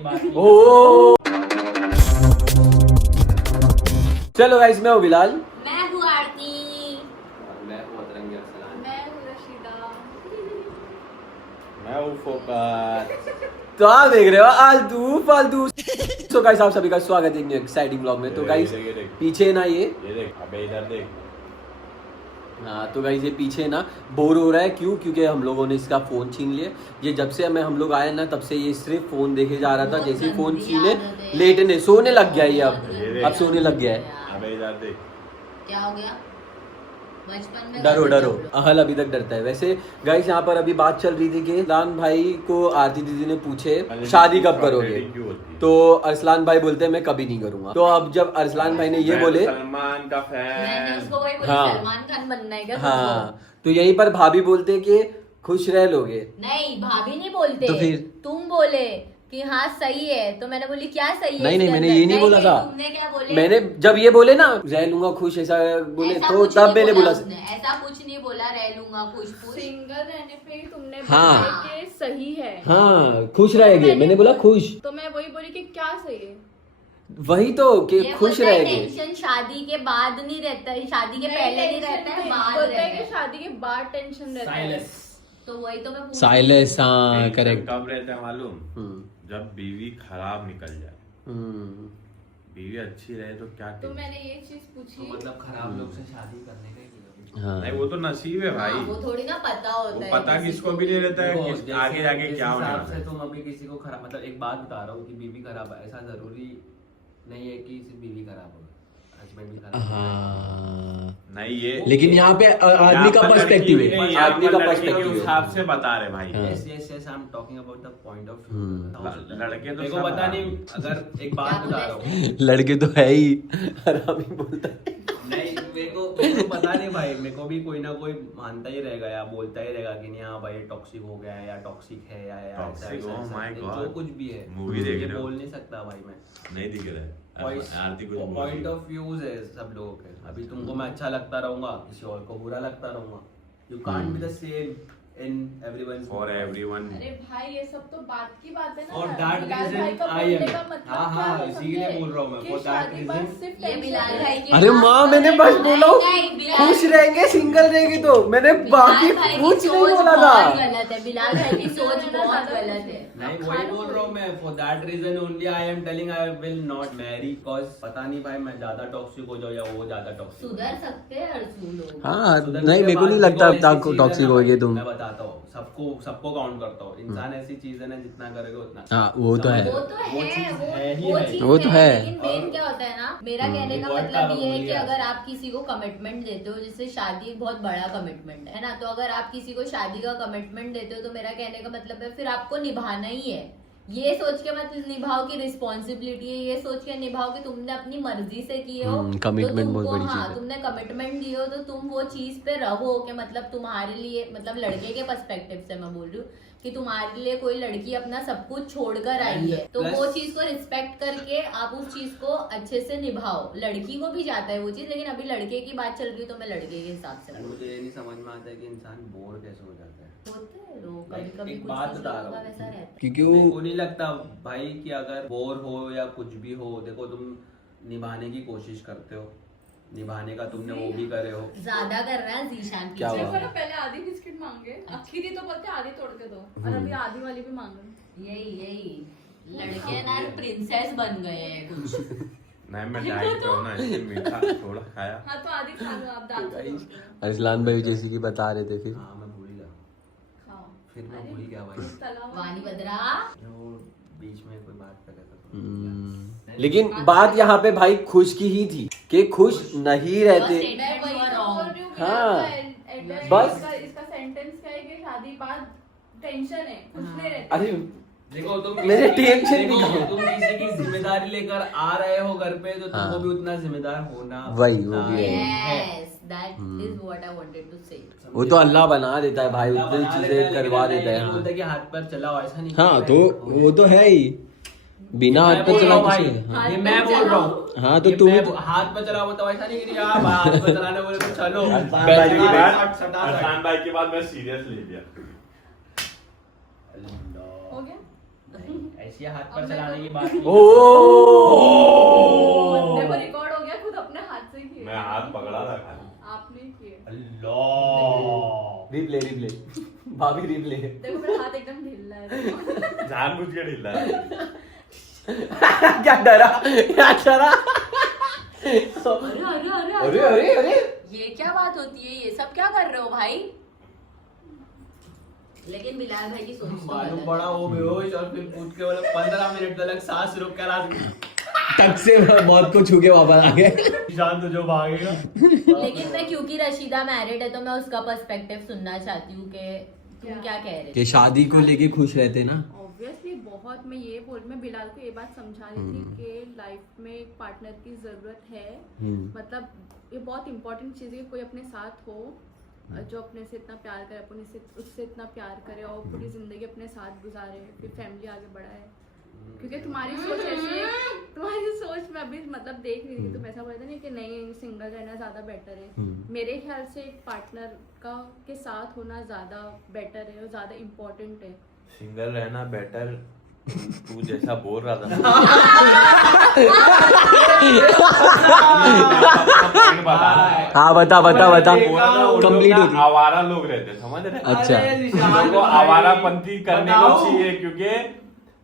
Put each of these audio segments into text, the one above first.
ओ चलो गाइस, मैं हूँ बिलाल। मैं हूँ आरती। मैं हूँ अतरंगी अरसलान। मैं हूँ रशीदा। मैं हूँ फोकस। तो आप देख रहे हो आलतू फालतू। तो गाइस, आप सभी का स्वागत है एक न्यू एक्साइटिंग ब्लॉग में। तो गाइस पीछे ना ये देख, अबे इधर देख। हाँ, तो गाइस ये पीछे ना बोर हो रहा है। क्यों? क्योंकि हम लोगों ने इसका फोन छीन लिया। ये जब से हम लोग आए ना, तब से ये सिर्फ फोन देखे जा रहा था। जैसे ही फोन छीने लेटने सोने लग गया ये। अब सोने लग गया है। अबे इधर देख। क्या हो गया? बचपन में डरो कैसे डरो, डरो? अहल अभी तक डरता है। वैसे गाइस, यहाँ पर अभी बात चल रही थी कि अरसलान भाई को आरती दीदी ने पूछे शादी कब करोगे, तो अरसलान भाई बोलते हैं मैं कभी नहीं करूंगा। तो अब जब अरसलान भाई ने ये बोले, सलमान का मैंने फैन। उसको वही बोला, हाँ। सलमान खान बनना है क्या हाँ, तो यहीं पर भाभी बोलते कि खुश रह लोगे। नहीं, भाभी नहीं बोलते। तो फिर? तुम बोले कि हाँ सही है, तो मैंने बोली क्या सही है? नहीं नहीं, इसके मैंने अंदर? ये नहीं बोला था। तुमने क्या बोले? मैंने जब ये बोले ना रह लूंगा खुश, ऐसा बोले ऐसा तो कुछ तब नहीं मैंने बोला। उसने, ऐसा कुछ नहीं बोला रह लूंगा खुश। सिंगल रहने पे ही तुमने हाँ। बोला कि सही है। हाँ, खुश रहेंगे, मैंने बोला खुश। तो मैं वही बोली कि क्या सही है। वही तो कि ये खुश बोलता है रहेंगे। टेंशन शादी के बाद नहीं रहता है, शादी के पहले नहीं रहता है, बाद बोलता है रहता कि है। शादी के बाद टेंशन रहता है। तो वही तो मैं पूछ रही साइलेंस, हूँ। हाँ टेंशन करेक्ट। कब रहता है मालूम? जब बीवी खराब निकल जाए। बीवी अच्छी रहे तो क्या तो टेंशन? मैंने ये चीज पूछी। मतलब खराब लोग से शादी करने का ही हाँ। नहीं, वो तो नसीब है भाई। हाँ, वो थोड़ी ना पता वो होता है। पता किसको भी नहीं रहता है देखो, कि जैसे आगे जाके जिस क्या होने हिसाब वाला से है। तुम अभी किसी को खराब, मतलब एक बात बता रहा हूँ कि बीवी खराब है, ऐसा जरूरी नहीं है कि सिर्फ बीवी खराब हो, हस्बैंड भी खराब हो। हाँ, नहीं ये लेकिन यहाँ पे आदमी यहाँ का पर पर्सपेक्टिव लड़की- है, नहीं, यहाँ आदमी पर का लड़के के पर्सपेक्टिव हिसाब है। से बता रहे भाई। हाँ। Yes yes yes, I am talking about the point of लड़के तो देखो सब पता हरामी। नहीं, अगर एक बात क्या बता बोला रहा हूँ, लड़के तो है ही, हरामी बोलता है। नहीं मेरे को पता नहीं भाई, मेरे को भी कोई ना कोई मानता ही रहेगा या बोलता ही रहेगा कि नहीं हाँ भाई टॉक्सिक हो गया है या टॉक्सिक है या ऐसा Toxic, ऐसा oh ऐसा, my नहीं, God। जो कुछ भी है Movie देख ये रहे हो। बोल नहीं सकता भाई मैं। नहीं दिख रहा है आरती कुछ बोल पॉइंट रही है। ऑफ व्यूज है सब लोगों के। अभी तुमको मैं अच्छा लगता रहूंगा, किसी और को बुरा लगता रहूंगा। You can't be the same in everyone for everyone. अरे भाई ये सब तो बात की बात है ना। और that बिलाल reason भाई का I am- बोलने का मतलब हाँ, क्या हाँ, है, इसी के लिए समझे? बोल रहा हूँ मैं, कि for that शादी बाद reason- सिर्फ ये टेंशन बिलाल है। भाई के अरे साथ माँ, मैंने बस नहीं, बोला नहीं, बिलाल- खुश रहेंगे सिंगल रहेंगे, तो मैंने बाकी बिलाल भाई की कुछ नहीं सोच बोला बहुत था। गलत है। बिलाल भाई की सोच बहुत गलत है। नहीं वही बोल रहा हूँ मैं, for that reason only I am telling I will not marry, because पता नहीं भाई मैं ज्यादा टॉक्सिक हो जाऊँ या वो ज्यादा टॉक्सिक। सुधर सकते हैं अरसू लोग। हाँ, नहीं मेरे को नहीं लगता टॉक्सिक होगे तुम। मैं बताता हूँ, सबको काउंट करता हूँ। इंसान ऐसी चीज है ना, जितना करेगा उतना। हाँ, वो तो है। वो तो वो है, चीज वो है ही वो है। चीज वो तो है। लेकिन मेन क्या होता है ना, मेरा कहने का What मतलब ये है बोलिए कि आप। अगर आप किसी को कमिटमेंट देते हो, जैसे शादी एक बहुत बड़ा कमिटमेंट है ना, तो अगर आप किसी को शादी का कमिटमेंट देते हो तो मेरा कहने का मतलब है फिर आपको निभाना ही है। ये सोच के मत निभाओ कि रिस्पॉन्सिबिलिटी है, ये सोच के निभाओ कि तुमने अपनी मर्जी से किए हो। commitment तो बहुत तुमको- बड़ी चीज हाँ, है। तुमने कमिटमेंट दिए हो तो तुम वो चीज पे रहो कि मतलब तुम्हारे लिए, मतलब लड़के के पर्सपेक्टिव से मैं बोल रही हूँ कि तुम्हारे लिए कोई लड़की अपना सब कुछ छोड़कर आई है, तो Plus- वो चीज को रिस्पेक्ट करके आप उस चीज को अच्छे से निभाओ। लड़की को भी जाता है वो चीज, लेकिन अभी लड़के की बात चल रही है तो मैं लड़के के हिसाब से बोल रही मुझे ये नहीं समझ में आता है कि इंसान बोर कैसे हो जाता है। हूँ। होते हैं लोग Like, कभी एक कुछ बात कुछ बता लोगों रहा का हूँ। वैसा रहता है। क्योंकि मेरे वो को नहीं लगता भाई कि अगर बोर हो या कुछ भी हो, देखो तुम निभाने की कोशिश करते हो, निभाने का तुमने वो भी करे हो। ज्यादा कर रहा है जीशान क्या पीछे। हुआ? देखो ना, पहले आधी बिस्किट मांगे, आखिरी तो बोलते आधी तोड़ के दो, और अभी आधी वाली भी मांग रहे। यही लड़के ना प्रिंसेस बन गए हैं कुछ। नहीं मैं डाइट पे हूँ ना, इसलिए मीठा थोड़ा खाया। हाँ तो आधी खा लो आप, दांत से तोड़ के। अरसलान भाई जैसे कि बता रहे थे फिर। हाँ मैं भूल गया, खाओ। फिर मैं भूल गया भाई। तला हुआ- वानी बदरा। वो बीच में कोई बात कर रहा था तो लेकिन बात यहाँ पे भाई खुश की ही थी कि खुश नहीं रहते। मैं वही तो बोल रही हूँ, हाँ, बिलाल का एंड- बस। इसका सेंटेंस क्या है कि शादी बाद टेंशन है, खुश नहीं रहते। अरे देखो तुम मेरे किसी की- टेंशन देखो, भी कम। तुम किसी की जिम्मेदारी लेकर आ रहे हो घर पे, तो तुमको हाँ। भी उतना जिम्मेदार होना वही, वो भी है। Yes, that is what I wanted to say. वो तो अल्लाह बना देता है भाई, अल्लाह उतनी बना चीजें देता है, करवा लेकिन देता है। नहीं बोलता कि हाथ पर चलाओ, ऐसा नहीं हाँ, करता तो है। वो तो है ही, बिना हाथ पे चला भाई, किसी। हाँ। ये मैं बोल रहा हूँ। हाँ, तो ये तुम- मैं हाथ पे चलाओ तो ऐसा नहीं कि यार हाथ पे चलाने बोले तो चलो। अरसान भाई की बात, सट, सट, सट। अरसान भाई की बात मैं सीरियस ले लिया। हो गया? ऐसी हाथ पर चलाने की बात नहीं। ओ देखो रिकॉर्ड हो गया, खुद अपने हाथ से किए। मैं हाथ पकड़ा था खाली। आपने किए। अल्लाह। रिप्ले भाभी रिप्ले। देखो मेरा हाथ एकदम ढीला है। जानबूझ के ढीला है। क्या डरा क्या डरा। अरे अरे अरे अरे अरे अरे ये क्या बात होती है, ये सब क्या कर रहे हो भाई? लेकिन बिलाल भाई की सोच तो मालूम गलत पड़ा है। वो बेहोश और फिर उठ के बोला 15 मिनट तक सांस रोक कर आज तक से मौत को छू के वापस आ गए। शांत जो भागेगा। लेकिन मैं क्योंकि रशीदा मैरिड है तो मैं उसका पर्सपेक्टिव सुनना चाहती हूँ कि तुम क्या कह रहे कि शादी को लेके खुश रहते ना। ऑब्वियसली बहुत, मैं बिलाल को ये बात समझा रही थी कि लाइफ में एक पार्टनर की जरूरत है। मतलब ये बहुत इंपॉर्टेंट चीज है कि कोई अपने साथ हो जो अपने से इतना प्यार करे, अपने से उससे इतना प्यार करे और पूरी जिंदगी अपने साथ गुजारे, फिर फैमिली आगे बढ़ाए। क्योंकि तुम्हारी सोच ऐसी है, तुम्हारी सोच में अभी मतलब देख रही थी कि तुम ऐसा बोलते नहीं कि नहीं सिंगल रहना ज्यादा बेटर है। मेरे ख्याल से एक पार्टनर का के साथ होना ज्यादा बेटर है और ज्यादा इम्पोर्टेंट है। सिंगल रहना बेटर, तू जैसा बोल रहा था हाँ बता कंप्लीट होती। आवारा लोग रहते, समझ रहे? अच्छा। लोगों को आवारापंथी करने को चाहिए क्योंकि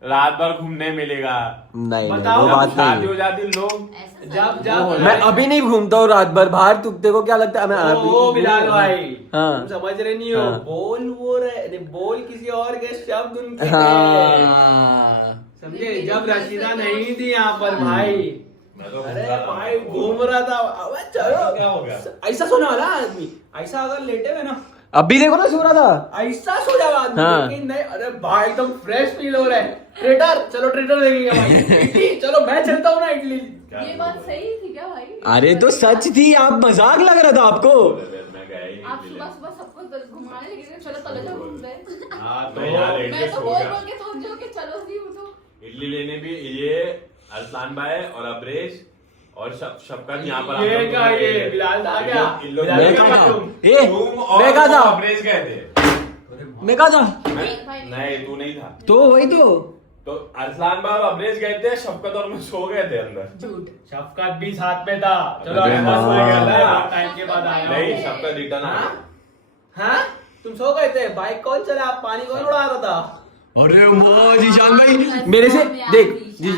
रात भर घूमने मिलेगा। नहीं वो बताओ, बात शादी नहीं हो जाती लोग जब मैं अभी नहीं घूमता हूँ रात भर बाहर। तुकते को क्या लगता है मैं ओ बिलाल भाई, हाँ। तुम समझ रहे नहीं हो। हाँ। बोल किसी और के शब्द उनके हैं। हाँ समझे? जब रशीदा नहीं थी यहाँ पर भाई, मैं तो अरे घूम रहा था। भाई घूम रहा था। अबे चलो, क्या हो गया? ऐसा सोने वाला आदमी, ऐसा अगर लेटे हुए ना, अभी देखो ना सो रहा था। ऐसा सो जाओ आदमी। हाँ। लेकिन नहीं, अरे भाई एकदम फ्रेश फील हो रहा है। ट्रेटर, चलो ट्रेटर देखेंगे भाई। इडली, चलो मैं चलता हूँ ना इडली। क्या ये बात सही थी क्या भाई? अरे तो सच थी, आप मजाक लग रहा था आपको। मैं गया ही नहीं आप मिले। सुबह सुबह सबको घुमाने लगे, चलो चलो चलो घूमते हैं। हाँ तो मैं यहाँ लेट मैं के तो सो बोल गया। बोल के थक जाऊँ कि चलो जी उठो। इडली लेने भी ये अरसलान भाई और अब्रेश और शफकत यहाँ पर ये क्या ये बिलाल आ गया। बिलाल मैं का कहा तुम। ये तुम और मैं कहा था अब्रेश गए थे। मैं कहा था नहीं तू नहीं था। तो वही तो अरसलान भाई और अब्रेश गए थे, शफकत और मैं सो गए थे अंदर। झूठ। शफकत भी साथ में था। चलो अरे अरे हाँ। टाइम के बाद आया। नहीं शफकत रिटर्न आ गया। हाँ? तुम सो गए थे? बाइक कौन चला? पानी कौन उड़ा रहा था? अरे वाह जीशान भाई मेरे से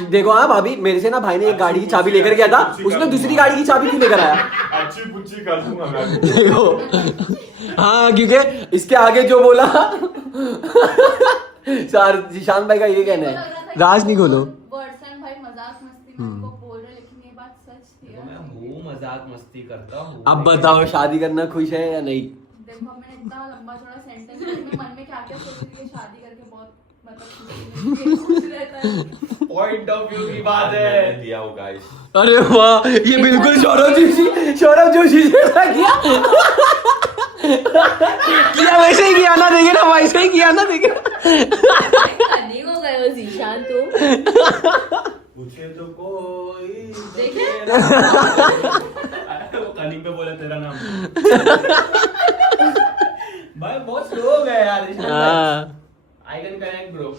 देखो हाँ भाभी, मेरे से ना भाई ने एक गाड़ी की चाबी लेकर गया था, उसने दूसरी गाड़ी की चाबी क्यों लेकर आया? अच्छी पुच्छी कर दूंगा मैं। देखो हाँ क्योंकि इसके आगे जो बोला सर जीशान भाई का ये कहना है। राज नहीं खोलो। वर्सन भाई मजाक मस्ती में उनको बोल रहे, लेकिन ये बात सच थी यार। मैं हूँ मजाक मस्ती करता हूँ। अब बताओ शादी करना खुश है या नहीं? देखो मैंने इतना लंबा चौड़ा सेंटेंस मन में क्या क्या सोच रही थी, शादी करके बहुत मतलब खुश रहता है। पॉइंट ऑफ व्यू की बात मैंने है। दिया हो गाइस। अरे वाह ये बिल्कुल सौरभ जोशी जैसा किया वैसे ही किया ना, देखे ना वैसे ही किया ना, देखे कनी हो गए हो जीशान तुम। पूछे तो कोई देखे? वो कनिंग पे बोला तेरा नाम। भाई बहुत स्लो हो गया यार। I can connect bro.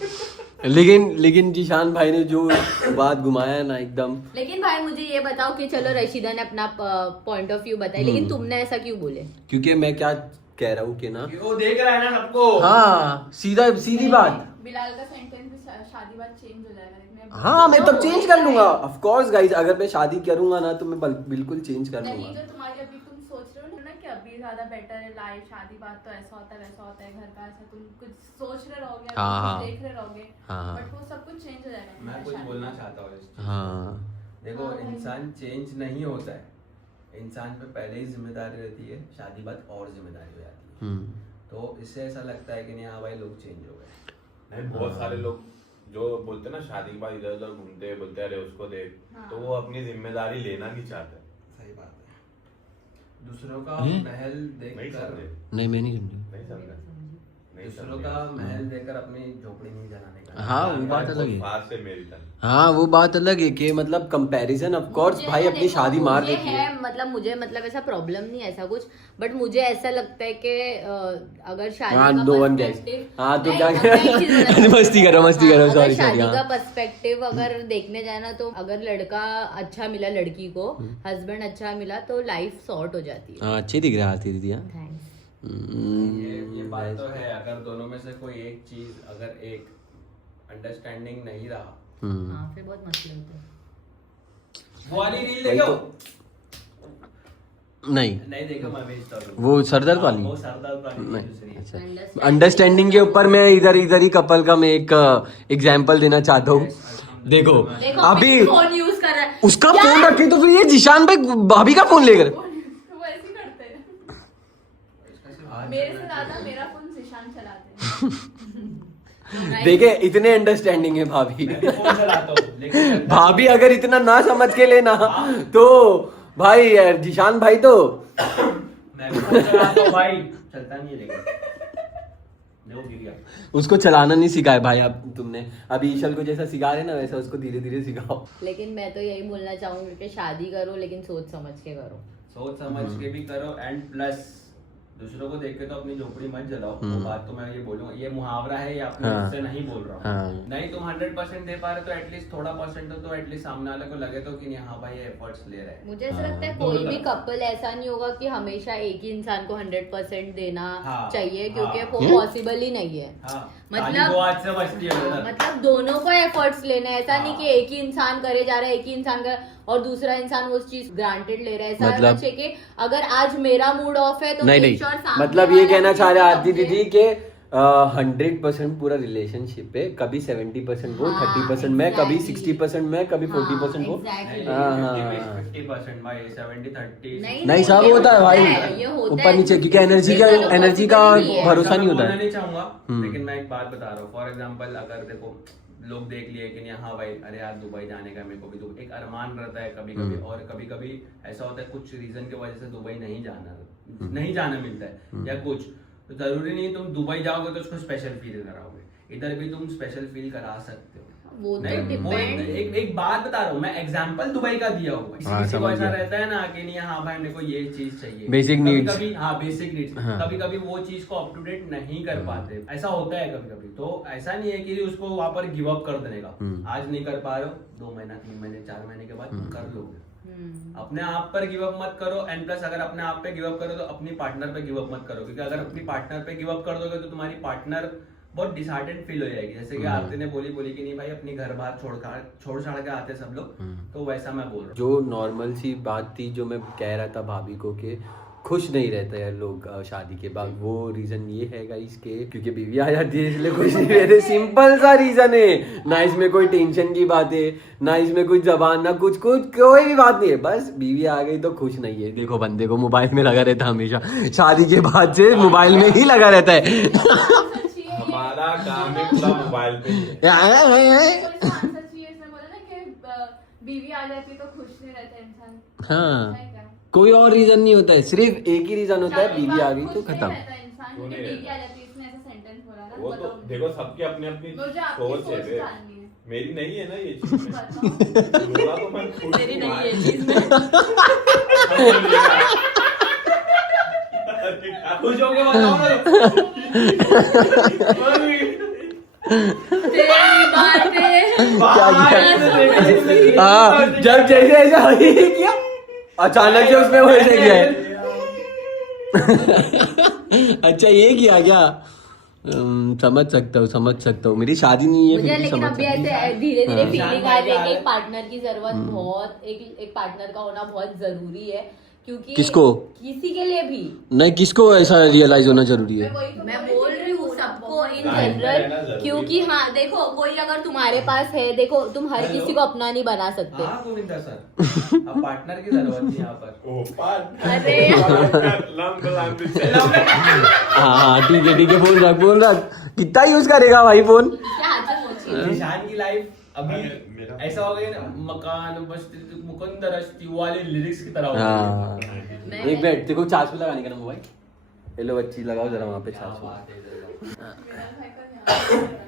लेकिन जीशान भाई ने जो बात घुमाया ना एकदम। लेकिन भाई मुझे ये बताओ कि चलो रशीदा ने अपना पॉइंट ऑफ व्यू बताया, लेकिन तुमने ऐसा क्यों बोले? क्योंकि मैं क्या कह रहा हूँ कि ना, वो देख रहा है ना सबको। हाँ सीधी बात। बिलाल का सेंटेंस भी शादी बाद चेंज हो जाएगा। हाँ मैं तब चेंज कर लूंगा ऑफ कोर्स गाइस। अगर मैं शादी करूंगा ना तो मैं बिल्कुल चेंज कर नहीं लूंगा। जो तुम्हारी अभी तुम सोच रहे हो ना कि अभी ज्यादा बेटर है लाइफ, शादी बात तो ऐसा होता है वैसा होता है, घर का ऐसा, तुम कुछ सोच रहे रहोगे, हाँ, कुछ देख रहे रहोगे, हाँ। बट वो सब कुछ चेंज हो जाएगा। मैं कुछ शादी बोलना बाद। चाहता हूँ इस चीज़ पे। हाँ देखो इंसान चेंज नहीं होता है। इंसान पे पहले ही जिम्मेदारी रहती है, शादी बाद और जिम्मेदारी हो जाती है। तो इससे ऐसा लगता है कि नहीं हाँ भाई लोग चेंज हो गए। नहीं बहुत सारे लोग जो बोलते हैं ना शादी के बाद इधर उधर घूमते बोलते अरे उसको देख, तो वो अपनी जिम्मेदारी लेना नहीं चाहते। सही बात है। दूसरों का महल नहीं देखकर समझे? नहीं मैं नहीं समझी। नहीं समझे? दूसरों का महल देकर अपनी झोपड़ी नहीं जलाने का। हाँ वो बात अलग है। पास से मेरी तरह। हाँ वो बात अलग है कि मतलब कंपैरिजन ऑफ कोर्स मुझे भाई ना अपनी देखो, शादी मार मुझे देती है है। मतलब मुझे मतलब ऐसा प्रॉब्लम नहीं है ऐसा कुछ, बट मुझे ऐसा लगता है कि अगर शादी हाँ का नो वन गैस। perspective- हाँ तो नहीं, क्या अब मैं एक चीज़ बताती हूँ। मस्ती करो हाँ, अगर सॉरी शादी सॉरी। का पर्सपेक्टिव अगर देखने जाए ना, तो अगर लड़का अच्छा मिला लड़की को, हस्बैंड अच्छा मिला, तो लाइफ सॉर्ट हो जाती है। हाँ अच्छी दिख रहा है आरती दीदी। हाँ Thanks. ये बात तो है, अगर दोनों में से कोई एक चीज अगर एक अंडरस्टैंडिंग नहीं रहा, हाँ फिर बहुत मसले होते हैं। वो वाली रील वही देखो। नहीं नहीं देखो, मैं भेजता हूँ। वो सरदर्द हाँ, वाली वो सरदर्द वाली नहीं दूसरी है। अच्छा। अंडरस्टैंडिंग के ऊपर मैं इधर ही कपल का मैं एक एग्जांपल देना चाहता हूँ। देखो देखो अभी फोन यूज कर रहा है उसका फोन रखे तो फिर ये जिशान भाई भाभी का फोन लेकर वो ऐसे ही करते हैं। आज मेरे से ज्यादा मेरा फोन जिशान चलाते हैं। देखे इतने अंडरस्टैंडिंग है भाभी। मैं भी फोन चलाता हूँ, लेकिन भाभी अगर इतना ना समझ के लेना तो भाई यार जिशान भाई तो मैं भी फोन चलाता हूँ भाई, चलता नहीं है लेकिन देखो गिर गया। उसको चलाना नहीं सिखाया भाई अब तुमने। अभी ईशल को जैसा सिखा रहे ना वैसा उसको धीरे धीरे सिखाओ। लेकिन मैं तो यही बोलना चाहूंगी कि शादी करो लेकिन सोच समझ के करो। सोच समझ के भी करो, एंड प्लस दूसरों को देख के तो अपनी झोपड़ी मत जलाओ। वो बात तो मैं ये बोलूंगा, ये मुहावरा है, ये अपने हाँ। से नहीं बोल रहा हूँ। हाँ। नहीं तुम 100% दे पा रहे तो एटलीस्ट थोड़ा परसेंट तो एटलीस्ट सामने वाले को लगे तो कि नहीं हाँ भाई ये एफर्ट्स ले रहे हैं। मुझे ऐसा लगता है हाँ। कोई दोनों भी तरफ। कपल ऐसा नहीं होगा कि हमेशा एक ही इंसान को 100% देना हाँ, चाहिए, क्योंकि हाँ। वो पॉसिबल ही नहीं है। हाँ, मतलब- ताली दो हाथ से बजती है उधर। मतलब दोनों को एफर्ट्स लेना है, ऐसा नहीं हाँ। कि एक ही इंसान करे जा रहा है, एक ही इंसान कर और दूसरा इंसान वो चीज ग्रांटेड ले रहा है। ऐसा मतलब- होना चाहिए कि अगर आज मेरा मूड ऑफ है तो नहीं make नहीं sure सामने मतलब ये वाला कहना भी चाह रहे समझे। आरती दीदी के 100% पूरा रिलेशनशिप है, कभी 70% वो, हाँ, 30% मैं, कभी exactly. 60% मैं, कभी हाँ, 40% वो। exactly. हाँ, 50% भाई, 70-30। नहीं साहब ये होता है भाई, ये होता ऊपर है। नीचे, क्योंकि एनर्जी का इसका तो एनर्जी का possible ही नहीं है। भरोसा नहीं होता मैं है। नहीं चाहूंगा, हम्म। लेकिन मैं एक बात बता रहा हूँ। फॉर एग्जांपल अगर देखो लोग देख लिए कि नहीं हाँ भाई अरे यार दुबई जाने का मेरे को भी दुबई एक अरमान रहता है कभी कभी, और कभी कभी ऐसा होता है कुछ रीजन की वजह से दुबई नहीं जाना मिलता है या कुछ, तो जरूरी नहीं तुम दुबई जाओगे तो उसको स्पेशल फील कराओगे, इधर भी तुम स्पेशल फील करा सकते हो। वो तो नहीं, वो डिपेंड एक बात बता रहा हूँ मैं, एग्जांपल दुबई का दिया हुआ है। हाँ, किसी को समझ ऐसा गया। रहता है ना कि नहीं हाँ भाई मेरे को ये चीज चाहिए, Basic needs। कभी हाँ बेसिक नीड्स, हाँ। कभी कभी वो चीज को अप टू डेट नहीं कर पाते, ऐसा होता है कभी कभी। तो ऐसा नहीं है कि उसको वहां पर गिव अप कर देने का, आज नहीं कर पा रहे हो 2 महीना 3 महीने 4 महीने के बाद तुम कर लोगे। अपने आप पर गिव अप मत करो, एंड प्लस अगर अपने आप पे गिव अप करो तो अपनी पार्टनर पे गिव अप मत करो, क्योंकि अगर अपनी पार्टनर पे गिव अप कर दोगे तो तुम्हारी पार्टनर बहुत डिसहार्टेड फील हो जाएगी। जैसे कि आरती ने बोली कि नहीं भाई अपनी घर बार छोड़ छाड़ के आते सब लोग, तो वैसा मैं बोल रहा हूँ। जो नॉर्मल सी बात थी जो मैं कह रहा था भाभी को कि खुश नहीं रहते यार लोग शादी के बाद, वो रीजन ये है गाइस के क्योंकि बीवी आ जाती है इसलिए खुश नहीं रहते। सिंपल सा रीजन है, ना इसमें कोई टेंशन की बात है, ना इसमें कुछ जबान, ना कुछ कोई भी बात नहीं है, बस बीवी आ गई तो खुश नहीं है। देखो बंदे को मोबाइल में लगा रहता है हमेशा, शादी के बाद से मोबाइल में ही लगा रहता है। हमारा काम है पूरा मोबाइल पे ही है। कोई आंसर चाहिए इसमें, बोला ना कि बीवी आ जाती तो खुश नहीं रहता इंसान। हाँ है क्या? कोई और रीजन नहीं होता है, सिर्फ एक ही रीजन होता है, शादी बीवी आ बाद गई खुश तो नहीं खत्म। रहता इंसान, क्यों क्योंकि नहीं बीवी रहता? आ जाती है, इसने ऐसा सेंटेंस बोला ना। वो तो बताओ। देखो सबकी अपनी अपनी मुझे आपकी सोच है सोच बे। जाननी है। मेरी नहीं है ना ये चीज में। बताओ। बोला तो मैं खुद मेरी हूँ नहीं भाई। है चीज में। खुश होके बताओ ना। तेरी बातें हाँ जब जैसे ऐसा ही किया अचानक से उसमें वैसे किया है। अच्छा ये किया क्या? समझ सकता हूँ मेरी शादी नहीं है मुझे फिर भी लेकिन समझ अभी सकता हूँ। ऐसे धीरे धीरे हाँ। फीलिंग आ रही है कि एक पार्टनर की जरूरत बहुत एक पार्टनर का होना बहुत जरूरी है, क्योंकि किसको? किसी के लिए भी। नहीं किसको ऐसा रियलाइज होना जरूरी है? मैं बोल रही हूँ सबको इन Time पे रहना जनरल, जरूरी क्योंकि हाँ देखो कोई अगर तुम्हारे पास है, देखो तुम हर हेलो। किसी को अपना नहीं बना सकते। हाँ गोविंदा सर, अब पार्टनर की जरूरत नहीं यहाँ पर। ओ पार्ट अरे हाँ ठीक है बोल रहा कितना यूज करेगा भाई फोन? क्या हाथ से पहुंची? निशान की लाइफ अभी मेरा- ऐसा हो गया ना, मकान बस्ती मुकंदर अस्ती वाले लिरिक्स की तरह हो हाँ गई। मैं- एक मिनट देखो चार्ज पे लगाने का ना मोबाइल। ये लो बच्ची लगाओ जरा वहाँ पे क्या छाछ। बात है,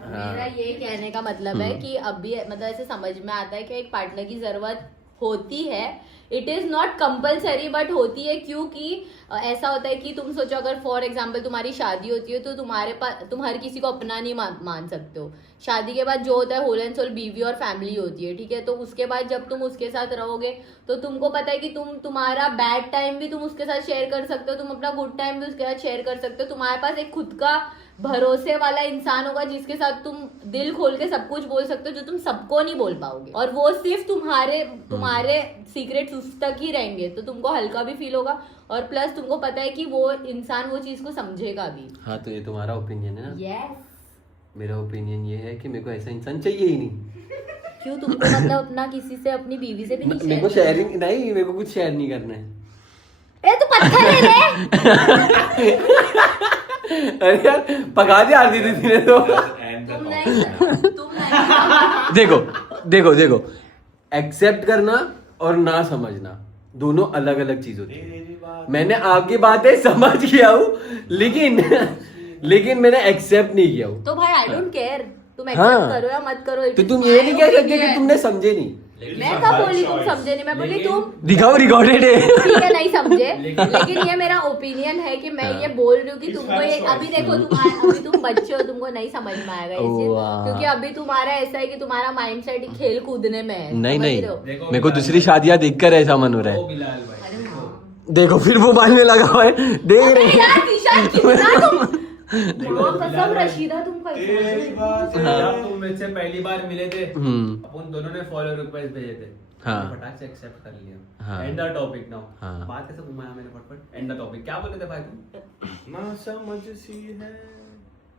मेरा ये कहने का मतलब है कि अभी मतलब ऐसे समझ में आता है कि एक पार्टनर की जरूरत होती है, it is not compulsory but होती है, क्योंकि ऐसा होता है कि तुम सोचो अगर फॉर एग्जाम्पल तुम्हारी शादी होती है तो तुम्हारे पास तुम हर किसी को अपना नहीं मान सकते हो। शादी के बाद जो होता है होल एंड सोल बीवी और फैमिली होती है, ठीक है। तो उसके बाद जब तुम उसके साथ रहोगे तो तुमको पता है कि तुम्हारा बैड टाइम भी तुम उसके साथ शेयर कर सकते हो, तुम अपना गुड टाइम भी उसके साथ शेयर कर सकते हो। तुम्हारे पास एक खुद का भरोसे वाला इंसान होगा जिसके साथ तुम दिल खोल के सब कुछ बोल सकते हो, जो तुम सबको नहीं बोल पाओगे, और वो सिर्फ तुम्हारे सीक्रेट्स उस तक ही रहेंगे। तो तुमको हल्का भी फील होगा और प्लस तुमको पता है कि वो इंसान वो चीज को समझेगा भी। हाँ तो ये तुम्हारा ओपिनियन है ना। यस। मेरा ओपिनियन ये है कि मेरे को ऐसा इंसान चाहिए ही नहीं। क्यों तुमको मतलब अपना किसी से अपनी बीवी से भी नहीं मेरे को शेयर शेयरिंग नहीं, मेरे को कुछ शेयर नहीं करना है। ए तू पत्थर ले ले। अरे यार पका दिया आरती दीदी ने तो। तुम नहीं देखो एक्सेप्ट करना और ना समझना दोनों अलग अलग चीज होती है। मैंने आपकी बातें समझ गया हूँ लेकिन मैंने एक्सेप्ट नहीं किया हूँ। तो भाई आई डोंट केयर तुम हाँ। एक्सेप्ट करो या मत करो। तो तुम ये नहीं कह सकते कि तुमने समझे नहीं। मैं कब बोली तुम समझे नहीं, मैं बोली तुम दिखाओ रिकॉर्डेड है। ठीक है नहीं समझे, लेकिन ये मेरा ओपिनियन है कि मैं ये बोल रही हूँ कि तुमको ये अभी देखो अभी तुम बच्चे हो, तुमको नहीं समझ में आएगा ये चीज, क्योंकि अभी तुम्हारा ऐसा है कि तुम्हारा माइंड सेट खेल कूदने में है। नहीं समझ नहीं, रहे हो? मेरे को दूसरी शादियां देखकर ऐसा मन हो रहा ओ है। बिलाल भाई देखो फिर वो बाल में लगा हुआ है, देख अरे रहे यार निशान कितना तुम देखो, कसम बिलाल भाई, रशीदा तुमको जब तुम मुझसे पहली बार मिले थे हम्म। अपन दोनों ने फॉलो रिक्वेस्ट भेजे थे, हाँ। मैंने फटाक से एक्सेप्ट कर लिया। हाँ। And the topic now. हाँ। बात कैसे घुमाया मैंने फटफट, एंड द टॉपिक क्या बोले थे भाई तुम? ना समझ सी है।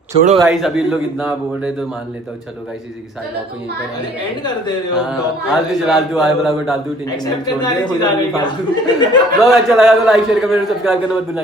छोड़ो गाइस, अभी लोग इतना बोल रहे तो मान लेता हूँ। चलो गाइस इसी के साथ चलो आपको तुम यहीं मान पर लो। अरे एंड कर दे रहे हो हाँ, टॉपिक। आज भी चला दो, आए बला को डाल दो, टेंशन Accept नहीं छोड़ करने दे, वाली हो चीज आ जाएगी गई क्या? फालतू। लोग अच्छा लगा तो लाइक शेयर कमेंट सब्सक्राइब करना मत भूलना।